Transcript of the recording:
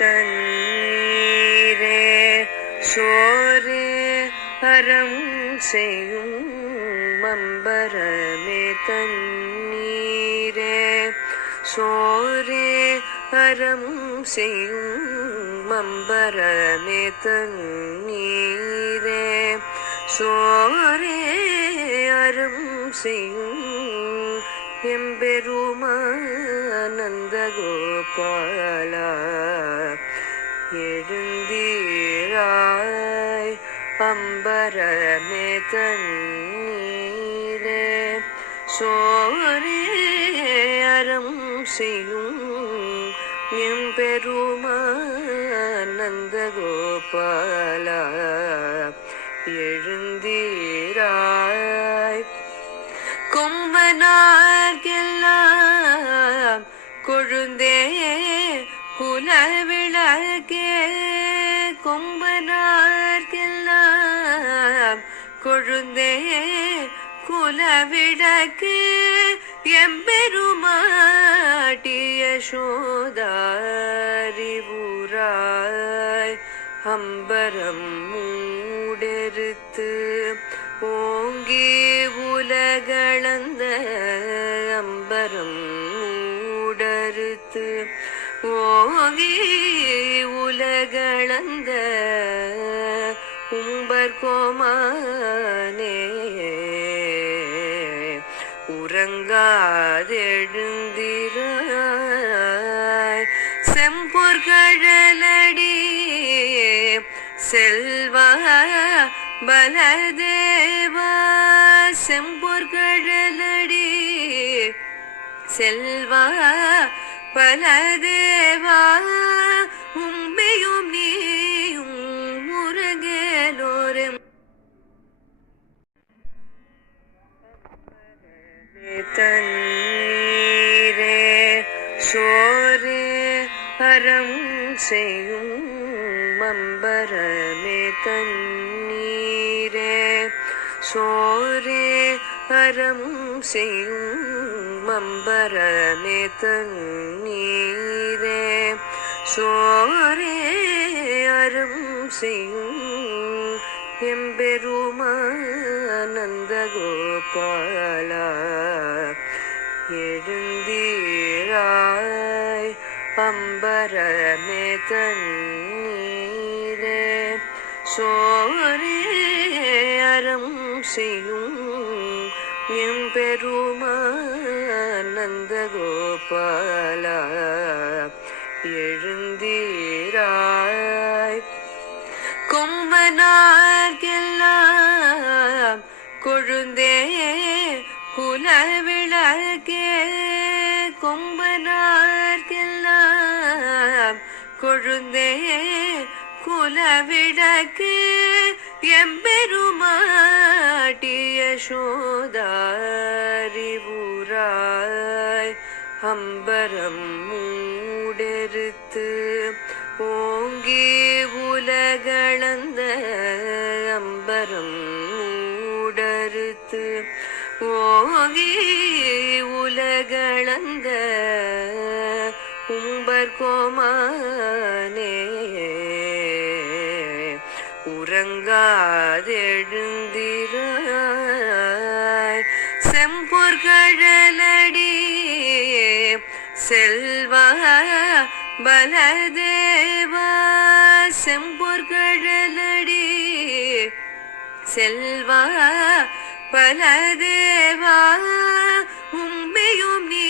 தண்ணீரே சோரே அறம் செய்யும் மம்பரமே தண்ணீரே சோரே அறம் செய்யும் மம்பரமே தண்ணீரே சோரே அறம் செய்யும் எம்பெருமானந்த கோபாலா எழுந்தீராய் அம்பரமே தண்ணீரே சோரே அறம் செய்யும் எம்பெருமானந்த கோபாலா எழுந்தீராய் கொம்பனார்க்கெல்லாம் கொழுந்தே குலவிளக்கே கொம்பனார்க்கெல்லாம் கொழுந்தே குலவிளக்கு எம்பெருமாட்டிய சோதாரிபுராய் அம்பரம் மூடெருத்து ஓங்கி உலகளந்த அம்பரம் மூடறுத்து ஓங்கி உலகளந்த உம்பர்கோமானே உறங்காதெழுந்திராய் செம்பொற்கழலடி செல்வா பலதேவா செம்பொற்கழலடி செல்வா பலதேவா உம்மையும் நீயும் முருகேலோரே தண்ணீரே சோரே அறம் செய்யும் மம்பரமே தண்ணீரே சோரே அறம் செய்யும் மம்பரமே தண்ணீரே சோரே அறம் செய்யும் எம்பெருமானந்த கோபாலா எழுந்தீராய் அம்பரமே தண்ணீரே சோரே அறம் செய்யும் எம்பெருமானந்த கோபாலா எழுந்தீராய் கொம்பனார்க்கெல்லாம் கொழுந்தே குலவிளக்கே கொம்பனார்க்கெல்லாம் கொழுந்தே குலவிளக்கு எம்பெருமாட்டிய சோதாரிபுராய் அம்பரம் மூடெருத்து ஓங்கி உலகளந்த அம்பரம் மூடறுத்து ஓங்கி உலகளந்த உம்பர்கோமானே உறங்காதெழுந்திராய் செம்பொற்கழலடி செல்வா பலதேவா செம்பொற்கழலடி செல்வா பலதேவா உம்மையும் நீ